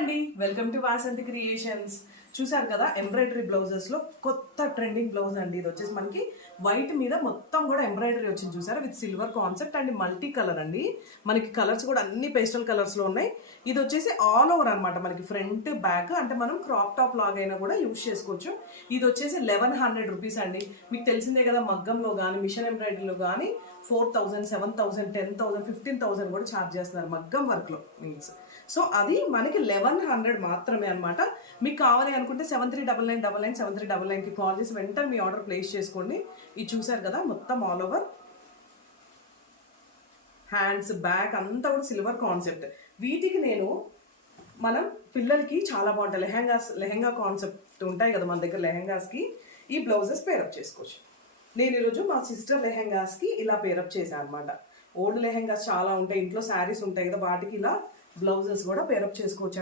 అండి, welcome to Vasanthi creations. చూసారు కదా, ఎంబ్రాయిడరీ బ్లౌజెస్ లో కొత్త ట్రెండింగ్ బ్లౌజ్ అండి. ఇది వచ్చేసి మనకి వైట్ మీద మొత్తం కూడా ఎంబ్రాయిడరీ వచ్చింది చూసారా, with silver concept and multi colour అండి. మనకి కలర్స్ కూడా అన్ని పేస్టల్ కలర్స్ లో ఉన్నాయి. ఇది వచ్చేసి ఆల్ ఓవర్ అనమాట, మనకి ఫ్రంట్ బ్యాక్ అంటే మనం క్రాప్ టాప్ లాగైనా కూడా యూజ్ చేసుకోవచ్చు. ఇది వచ్చేసి 1100 రూపీస్ అండి. మీకు తెలిసిందే కదా, మగ్గంలో కానీ మిషన్ ఎంబ్రాయిడరీలో కానీ 4000, 7000, 10,000, 15,000 కూడా ఛార్జ్ చేస్తున్నారు మగ్గం వర్క్ లో మీన్స్. సో అది మనకి 1100 మాత్రమే అనమాట. మీకు కావాలి అనుకుంటే 739999 7399కి కాల్ చేసి వెంటనే మీ ఆర్డర్ ప్లేస్ చేసుకోండి. ఇది చూసారు కదా, మొత్తం ఆల్ ఓవర్ హ్యాండ్స్ బ్యాక్ అంతా కూడా సిల్వర్ కాన్సెప్ట్. వీటికి నేను మనం పిల్లలకి చాలా బాగుంటాయి లెహెంగా కాన్సెప్ట్ ఉంటాయి కదా మన దగ్గర, లెహెంగాస్కి ఈ బ్లౌజెస్ పేరప్ చేసుకోవచ్చు. నేను ఈరోజు మా సిస్టర్ లెహెంగాస్కి ఇలా పేరప్ చేశాను అనమాట. ఓల్డ్ లెహెంగాస్ చాలా ఉంటాయి, ఇంట్లో శారీస్ ఉంటాయి కదా, వాటికి ఇలా బ్లౌజెస్ కూడా పేరప్ చేసుకోవచ్చు.